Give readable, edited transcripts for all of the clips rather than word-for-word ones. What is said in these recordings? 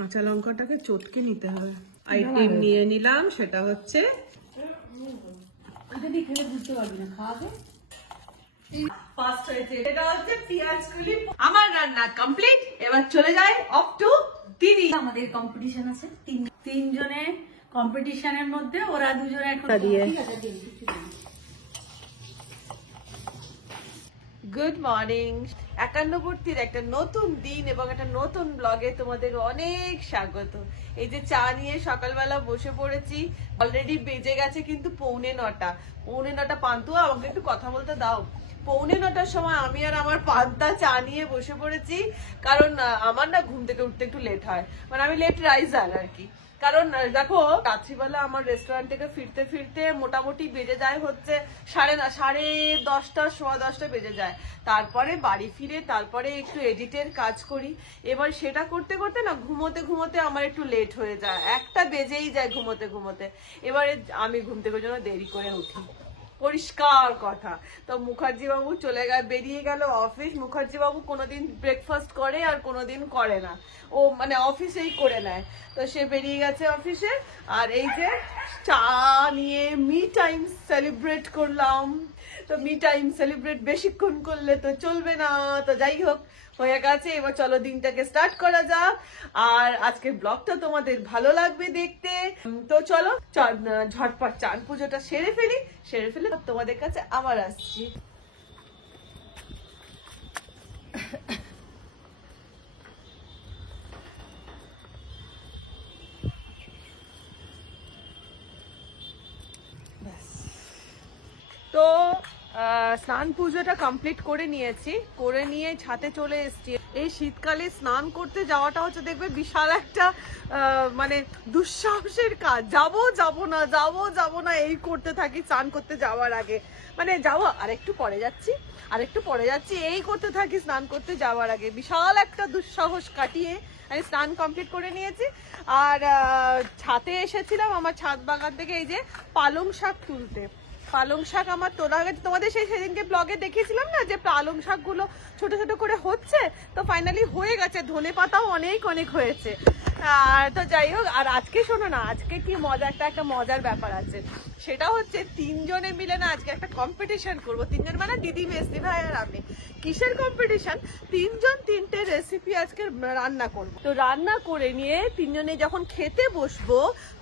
কাঁচা লঙ্কাটাকে চটকে নিতে হবে। আইটেম নিয়ে নিলাম, সেটা হচ্ছে বুঝতে পারবি না খাওয়াবে। আমার রান্না কমপ্লিট, এবার চলে যাই অফ টু দিদি। আমাদের কম্পিটিশন আছে, তিনজনে কম্পিটিশনের মধ্যে ওরা দুজনে এখন দিয়ে। গুড মর্নিং, একান্নবর্তীর একটা নতুন দিন এবং একটা নতুন ব্লগে তোমাদের অনেক স্বাগত। এই যে চা নিয়ে সকালবেলা বসে পড়েছি, অলরেডি বেজে গেছে কিন্তু 8:45। 8:45 পান্তুয়া আমাকে একটু কথা বলতে দাও। 8:45টার সময় আমি আর আমার পান্তা চা নিয়ে বসে পড়েছি, কারণ আমার না ঘুম থেকে উঠতে একটু লেট হয়, মানে আমি লেট রাইজার আর কি। কারণ দেখো রাত্রিবেলা আমার রেস্টুরেন্ট থেকে ফিরতে ফিরতে মোটামুটি বেজে যায় হচ্ছে 10:30, 10:15 বেজে যায়। তারপরে বাড়ি ফিরে তারপরে একটু এডিটের কাজ করি, এবার সেটা করতে করতে না ঘুমোতে ঘুমোতে আমার একটু লেট হয়ে যায়, 1টা বেজেই যায় ঘুমোতে ঘুমোতে। এবারে আমি ঘুম থেকে জন্য দেরি করে উঠি, পরিষ্কার কথা। তো মুখার্জি বাবু বেরিয়ে গেল অফিস। মুখার্জি বাবু কোনোদিন ব্রেকফাস্ট করে আর কোনোদিন করে না, ও মানে অফিসেই করে নেয়। তো সে বেরিয়ে গেছে অফিসে, আর এই যে চা নিয়ে মি টাইম সেলিব্রেট করলাম। তো মি টাইম সেলিব্রেট বেশিক্ষণ করলে তো চলবে না, তো যাই হোক হয়ে গেছে। এবার চলো দিনটাকে স্টার্ট করা যাক, আর আজকের ব্লগটা তোমাদের ভালো লাগবে দেখতে। তো চলো ঝটপট চান পুজোটা সেরে ফেলে তোমাদের কাছে আবার আসছি। তো স্নান পুজোটা কমপ্লিট করে নিয়েছি, করে নিয়ে ছাদে চলে এসেছি। এই শীতকালে স্নান করতে যাওয়াটা হচ্ছে দেখবে বিশাল একটা মানে দুঃসাহসের কাজ। যাবো না এই করতে থাকি স্নান করতে যাওয়ার আগে, মানে যাবো আরেকটু পরে যাচ্ছি এই করতে থাকি স্নান করতে যাওয়ার আগে। বিশাল একটা দুঃসাহস কাটিয়ে আমি স্নান কমপ্লিট করে নিয়েছি। আর ছাদে এসেছিলাম আমার ছাদ বাগান থেকে এই যে পালং শাক তুলতে। পালং শাক আমার তোলা গেছে, তোমাদের সেদিনকে ব্লগে দেখিয়েছিলাম না যে পালং শাক গুলো ছোট ছোট করে হচ্ছে, তো ফাইনালি হয়ে গেছে। ধনে পাতাও অনেক হয়েছে। আর তো যাই হোক, আর আজকে শোনো না, আজকে কি মজা, একটা মজার ব্যাপার আছে। সেটা হচ্ছে তিনজনে মিলে না আজকে একটা কম্পিটিশন করবো। তিনজন মানে দিদি, মেসদি ভাই আর আমি। কিসের কম্পিটিশন? তিনজন তিনটে রেসিপি আজকে রান্না করবো। তো রান্না করে নিয়ে তিনজনে যখন খেতে বসবো,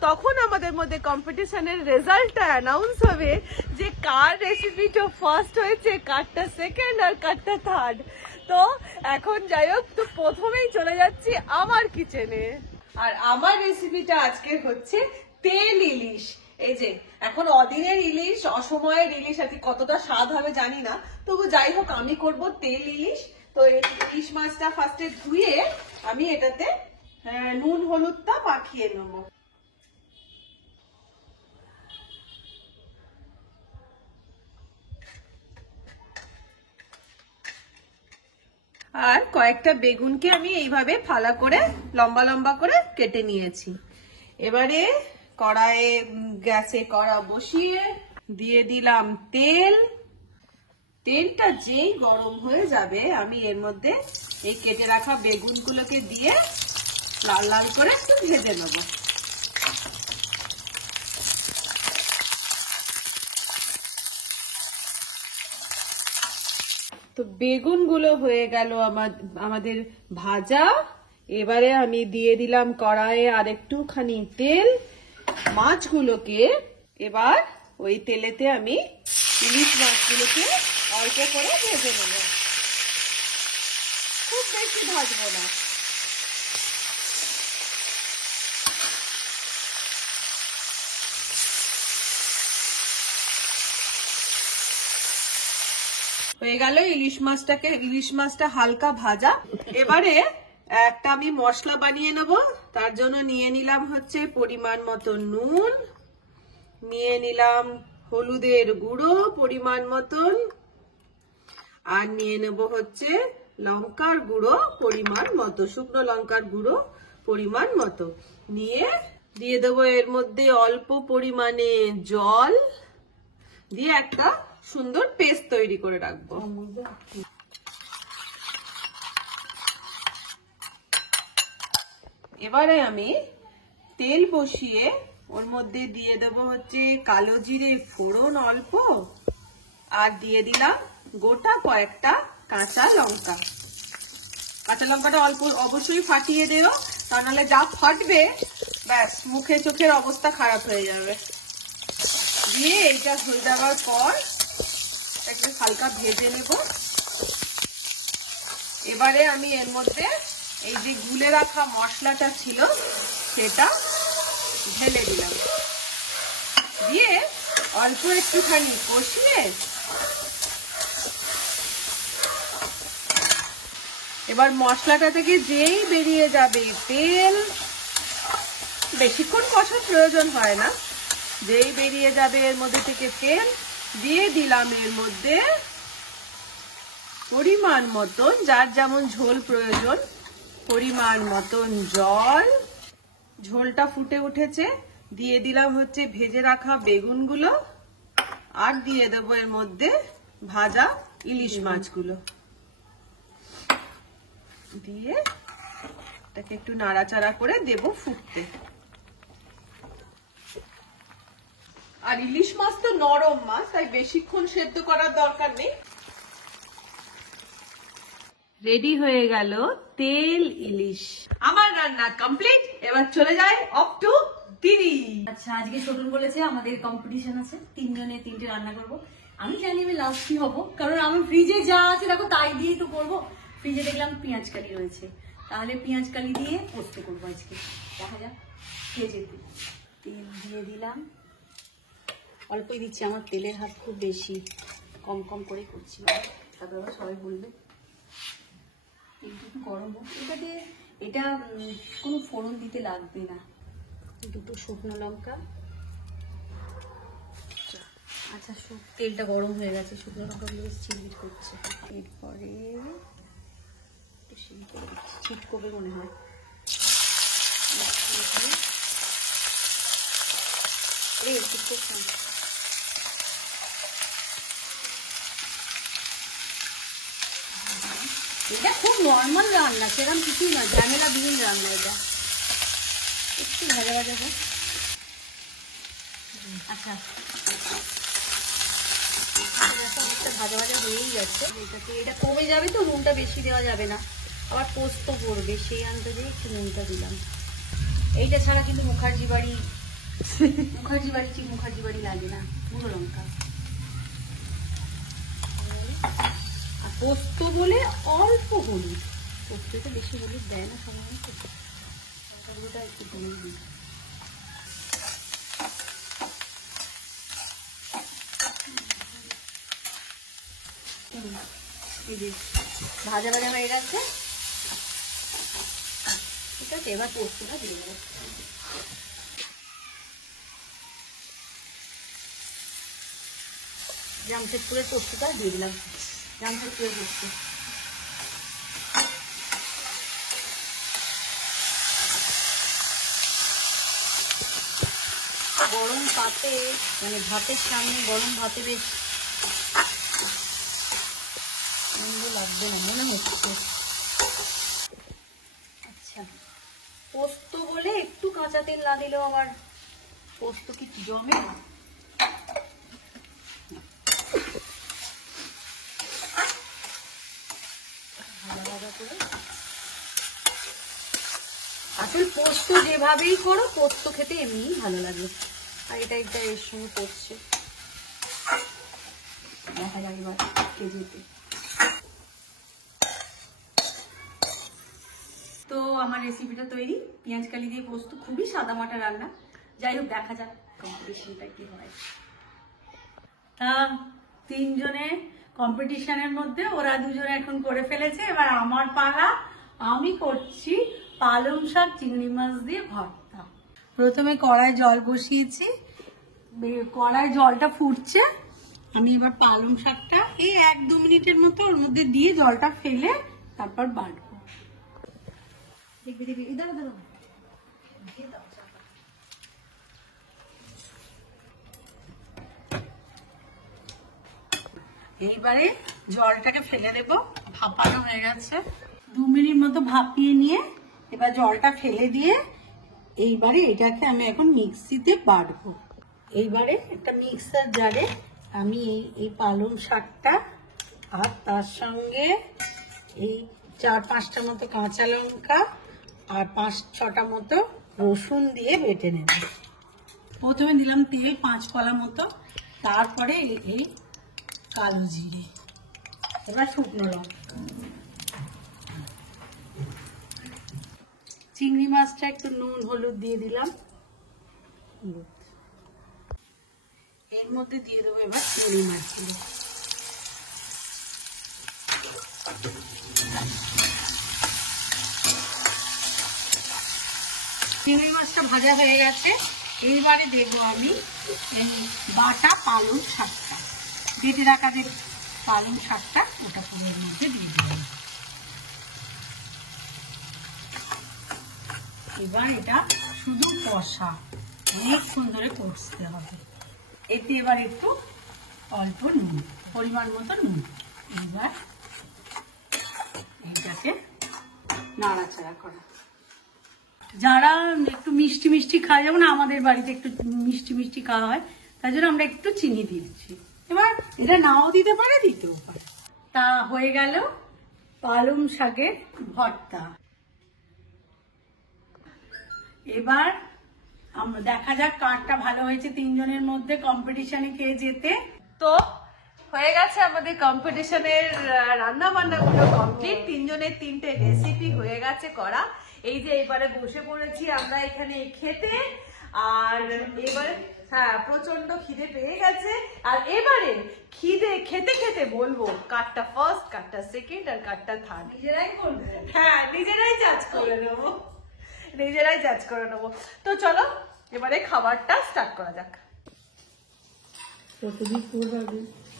তখন আমাদের মধ্যে কম্পিটিশনের রেজাল্টটা অ্যানাউন্স হবে যে কার রেসিপিটা ফার্স্ট হয়েছে, কারটা সেকেন্ড আর কারটা থার্ড। তো এখন যাই হোক, তো প্রথমেই চলে যাচ্ছি আমার কিচেনে। আর আমার রেসিপিটা আজকে হচ্ছে তেল ইলিশ। এই যে এখন অদিনের ইলিশ, অসময়ের ইলিশ, আর কি কতটা স্বাদ হবে জানি না, তবু যাই হোক আমি করব তেল ইলিশ। তো এই ইলিশ মাছটা ফার্স্টে ধুয়ে আমি এটাতে নুন হলুদটা মাখিয়ে নেবো। আর কয়েকটা বেগুনকে আমি এইভাবে ফালা করে লম্বা লম্বা করে কেটে নিয়েছি। এবারে কড়াইয়ে গ্যাসে কড়া বসিয়ে দিয়ে দিলাম তেল। তেলটা যেই গরম হয়ে যাবে আমি এর মধ্যে এই কেটে রাখা বেগুনগুলোকে দিয়ে লাল লাল করে একটু ভেজে নেব। তো বেগুনগুলো হয়ে গেল আমাদের ভাজা। এবারে আমি দিয়ে দিলাম কড়াইয়ে আর একটুখানি তেল। মাছগুলোকে এবার ওই তেলেতে আমি ইলিশ মাছগুলোকে অল্প করে ভেজে নেব, খুব বেশি ভাজবো না। হয়ে গেল ইলিশ মাছটা হালকা ভাজা। এবারে একটা আমি মশলা বানিয়ে নেব। তার জন্য নিয়ে নিলাম হচ্ছে পরিমাণ মতো নুন, নিয়ে নিলাম হলুদের গুঁড়ো পরিমাণ মতন, আর নিয়ে নেব হচ্ছে লঙ্কার গুঁড়ো পরিমাণ মতো, শুকনো লঙ্কার গুঁড়ো পরিমাণ মতো নিয়ে দিয়ে দেবো এর মধ্যে অল্প পরিমাণে জল দিয়ে একটা সুন্দর পেস্ট তৈরি করে রাখবো। এবারে আমি তেল বসিয়ে ওর মধ্যে দিয়ে দেবো হচ্ছে কালো জিরে ফোড়ন অল্প, আর দিয়ে দিলাম গোটা কয়েকটা কাঁচা লঙ্কা। কাঁচা লঙ্কাটা অল্প অবশ্যই ফাটিয়ে দিও, তা নাহলে যা ফাটবে ব্যাস মুখে চোখের অবস্থা খারাপ হয়ে যাবে। দিয়ে এইটা হয়ে যাওয়ার পর একটু হালকা ভেজে নেব। এবারে আমি এর মধ্যে এই যে গুলে রাখা মশলাটা ছিল সেটা ঢেলে দিলাম, দিয়ে অল্প একটুখানি কষিয়ে এবার মশলাটা থেকে যেই বেরিয়ে যাবে তেল, বেশিক্ষণ কষার প্রয়োজন হয় না, যেই বেরিয়ে যাবে এর মধ্যে থেকে তেল, দিয়ে দিলাম এর মধ্যে পরিমাণ মতন, যার যেমন ঝোল প্রয়োজন পরিমাণ মতন জল। ঝোলটা ফুটে উঠেছে, দিয়ে দিলাম হচ্ছে ভেজে রাখা বেগুনগুলো, আর দিয়ে দেবো এর মধ্যে ভাজা ইলিশ মাছগুলো, দিয়ে এটাকে একটু নাড়াচাড়া করে দেব ফুটতে। আর ইলিশ মাছ তো নরম মাছ, তাই বেশিক্ষণ সেদ্ধ করার দরকার নেই। রেডি হয়ে গেল তেল ইলিশ। আমার রান্না কমপ্লিট, এবার চলে যায় অফ টু দিদি। আচ্ছা, আজকে ছোটন বলেছে আমাদের কম্পিটিশন আছে, 3 জনে 3টে রান্না করব। আমি জানি আমি লাস্টই হব, কারণ আমি ফ্রিজে যা আছে দেখো তাই দিয়েই তো করবো। ফ্রিজে দেখলাম পেঁয়াজ কালি রয়েছে, তাহলে পেঁয়াজ কালি দিয়ে পোস্ত করবো আজকে। দেখা যাক কে যেতে। তেল দিয়ে দিলাম, অল্পই দিচ্ছি, আমার তেলের হাত খুব বেশি, কম কম করে করছি, তারপর আবার সবাই বলবে। তেলটা একটু গরম হোক। এটা কোনো ফোড়ন দিতে লাগবে না, 2টো শুকনো লঙ্কা। আচ্ছা, তেলটা গরম হয়ে গেছে, শুকনো লঙ্কাগুলো চিটবিট করছে। এরপরে ছিটকবে মনে হয়। এটা খুব নর্মাল রান্না, সেরকম কিছুই নয়, ঝামেলাবিহীন রান্না। এটা একটু ভাজা ভাজা হয়। আচ্ছা, ভাজা ভাজা হয়েই যাচ্ছে। এটা কমে যাবে তো, নুনটা বেশি দেওয়া যাবে না, আবার পোস্ত পড়বে, সেই আন্দাজে একটু নুনটা দিলাম। এইটা ছাড়া কিন্তু মুখার্জি বাড়ি লাগে না, গুঁড়ো লঙ্কা। আর পোস্ত বলে অল্প হলুদ, পোস্ততে বেশি হলুদ দেয় না সাধারণত, লঙ্কাগুলোটা একটু কমে দিই। ভাজা ভাজা হয়ে গেছে, ঠিক আছে। এবার পোস্তটা দিয়ে দেবো। জামশেদপুরের পোস্তটা দিয়ে দিলাম, জামশেদপুরের পোস্ত। গরম পাতে, মানে ভাতের সামনে গরম ভাতে বেশ লাগবে না মনে হচ্ছে। আচ্ছা, পোস্ত বলে একটু কাঁচা তেল না দিলেও আবার পোস্ত কি জমে না। আসলে পোস্ত যেভাবেই করো, পোস্ত খেতে এমনিই ভালো লাগে। আর এটা এর সঙ্গে পড়ছে, দেখা যাক এবার কেজিতে। তো আমার রেসিপিটা তৈরি, পেঁয়াজ কালি দিয়ে পোস্ত, খুবই সাদামাটা রান্না। যাই হোক, দেখা যাক কম্পিটিশনটা কি হয়। তা 3 জনে কম্পিটিশনের মধ্যে ওরা 2 জনে এখন করে ফেলেছে, এবার আমার পালা। আমি করছি পালং শাক চিংড়ি মাছ দিয়ে ভর্তা। প্রথমে কড়াই জল বসিয়েছি, কড়াই জলটা ফুটছে। আমি এবার পালং শাকটা এই 1-2 মিনিটের মতো ওর মধ্যে দিয়ে জলটা ফেলে তারপর বাটবো। এইবারে জলটাকে ফেলে দেবো, ভাপানো হয়ে গেছে। 2 মিনিট মতো ভাপিয়ে নিয়ে এবার জলটা ফেলে দিয়ে এইবারে এটাকে আমি এখন মিক্সিতে বাটবো। এইবারে একটা মিক্সার জারে আমি এই পালং শাকটা আর তার সঙ্গে এই 4-5টা মতো কাঁচা লঙ্কা আর 5-6টা মতো রসুন দিয়ে বেটে নেব। প্রথমে দিলাম তেল 5 কলা মতো, তারপরে এই কালো জিরে, এবার শুকনো লঙ্কা। চিংড়ি মাছটা একটু নুন হলুদ দিয়ে দিলাম, এর মধ্যে দিয়ে দেবো এবার চিংড়ি মাছগুলো। চিংড়ি মাছটা ভাজা হয়ে গেছে, এইবারে দেবো আমি বাটা পালং শাকটা, বেটে রাখা যে পালং শাকটা ওটা পুরোর মধ্যে দিয়ে দেবো। এবার এটা শুধু কষা, অনেকক্ষণ ধরে কষতে হবে। এতে এবার একটু অল্প নুন, পরিমাণ মতো নুন। এবার এটাকে নাড়াচাড়া করা। যারা একটু মিষ্টি মিষ্টি খায়, যেমন আমাদের বাড়িতে একটু মিষ্টি মিষ্টি খাওয়া হয়, তার জন্য আমরা একটু চিনি দিচ্ছি। এবার এটা নাও দিতে পারে, দিতেও পারে। তা হয়ে গেল পালং শাকের ভর্তা। এবার আমরা দেখা যাক কারটা ভালো হয়েছে তিনজনের মধ্যে কম্পিটিশনে কে যেতে। তো হয়ে গেছে আমাদের কম্পিটিশনের রান্না বান্না গুলো কমপ্লিট, তিনজনের 3টে রেসিপি হয়ে গেছে করা। এই যে এবারে বসে পড়েছি আমরা এখানে খেতে, আর এবারে হ্যাঁ প্রচন্ড খিদে পেয়ে গেছে, আর এবারে খিদে খেতে খেতে বলবো কারটা ফার্স্ট, কারটা সেকেন্ড আর কারটা থার্ড নিজেরাই বলবো। হ্যাঁ নিজেরাই জাজ করে নেবো, নিজেরাই জাজ করে নেবো। তো চলো এবারে খাবারটা স্টার্ট করা যাক।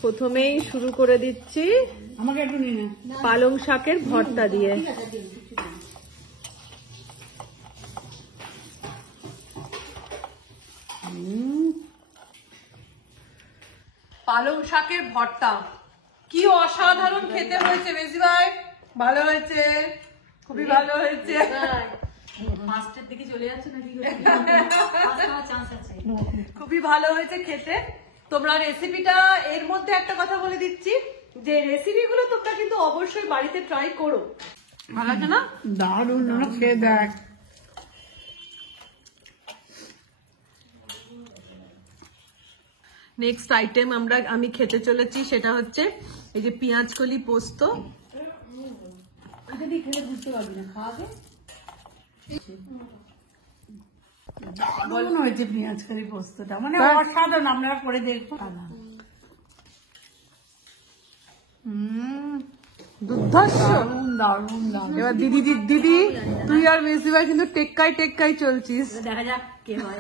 প্রথমেই শুরু করে দিচ্ছি আমাকে একটু নিয়ে পালং শাকের ভর্তা দিয়ে। পালং শাকের ভর্তা কি অসাধারণ খেতে হয়েছে বেশি ভাই, ভালো হয়েছে, খুবই ভালো হয়েছে। ফার্স্টের দিকে চলে যাচ্ছে নাকি? চান্স আছে। খুবই ভালো হয়েছে খেতে। তোমরা রেসিপিটা এর মধ্যে একটা কথা বলে দিচ্ছি যে রেসিপিগুলো তোমরা কিন্তু অবশ্যই বাড়িতে ট্রাই করো। ভালো আছে না? দারুণ, খেয়ে দেখ। নেক্সট আইটেম আমি খেতে চলেছি, সেটা হচ্ছে এই যে পেঁয়াজ কলি পোস্ত। এটা দিয়ে খেলে বুঝতে পারবি না, খাওয়াবে। কেমন হয়েছে পেঁয়াজ কারি পোস্তটা? মানে অসাধারণ, আপনারা করে দেখবো। দুর্ধর্ষ, দারুণ দারুণ। এবার দিদি তুই আর মেসি ভাই কিন্তু টেক্কাই চলছিস। দেখা যাক কে হয়।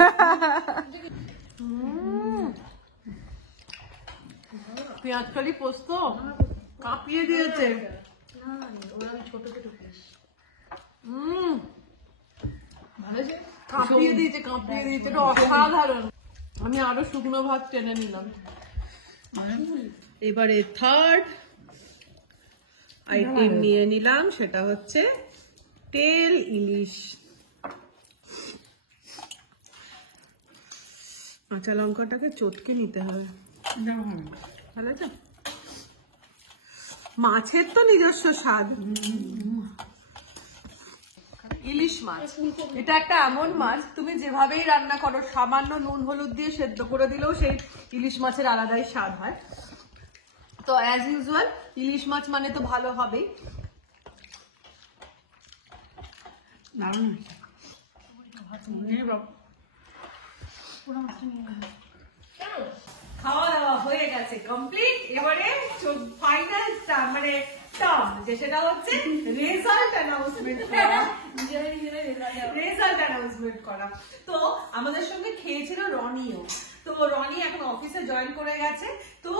পেঁয়াজ কলি পোস্ত কাঁপিয়ে দিয়েছে। কাঁপিয়ে দিয়েছে, এটা অসাধারণ। আমি আরো শুকনো ভাত টেনে নিলাম। এবারে থার্ড আইটেম নিয়ে নিলাম, সেটা হচ্ছে তেল ইলিশ। কাঁচা লঙ্কাটাকে চটকে নিতে হবে। ভালো আছে? মাছের তো নিজস্ব স্বাদ। ইলিশ মাছ এটা একটা এমন মাছ, তুমি যেভাবেই রান্না করো সামান্য নুন হলুদ দিয়ে সেদ্ধ করে দিলেও সেই ইলিশ মাছের আলাদাই স্বাদ হয়। তো অ্যাজ ইউজুয়াল ইলিশ মাছ মানে তো ভালো হবেই। খাওয়া দাওয়া হয়ে গেছে কমপ্লিট। এবারে ফাইনাল মানে টার্ম, যে সেটা হচ্ছে রেজাল্ট অ্যানাউন্সমেন্ট করা। রেজাল্ট অ্যানাউন্সমেন্ট করা। তো আমাদের সঙ্গে খেয়েছিল রনিও। তো রনি এখন অফিসে জয়েন করে গেছে। তো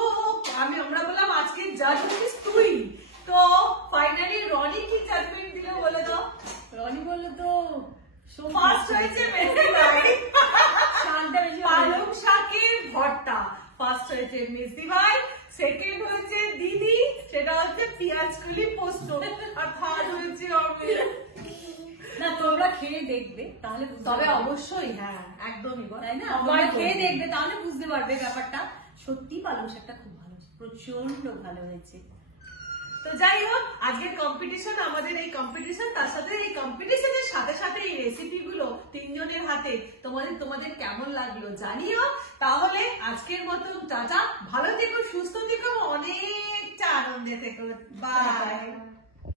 আমরা বললাম আজকে জাজ হচ্ছিস তুই। তো ফাইনালি রনি কি জাজমেন্ট দিল বলে দাও। রনি বললো তো ফার্স্ট হয়েছে মেসি ভাই পালং শাকের ভর্তা, ফার্স্ট হয়েছে মেসি ভাই, সেকেন্ড হয়েছে দিদি, সেটা হচ্ছে পেঁয়াজ কলি পোস্ত, আর থার্ড হয়েছে না তো একবার খেয়ে দেখবে তাহলে তবে অবশ্যই হ্যাঁ একদমই তাই না, একবার খেয়ে দেখবে তাহলে বুঝতে পারবে ব্যাপারটা। সত্যি পালং শাকটা খুব ভালো, প্রচন্ড ভালো হয়েছে। তো যাই হোক, আজকের কম্পিটিশন আমাদের এই কম্পিটিশন, তার সাথে এই কম্পিটিশনের সাথে সাথে এই রেসিপি গুলো তিনজনের হাতে তোমাদের কেমন লাগলো জানিও। তাহলে আজকের মতন টাটা, ভালো থেকো, সুস্থ থেকো, অনেকটা আনন্দে থেকো, বাই।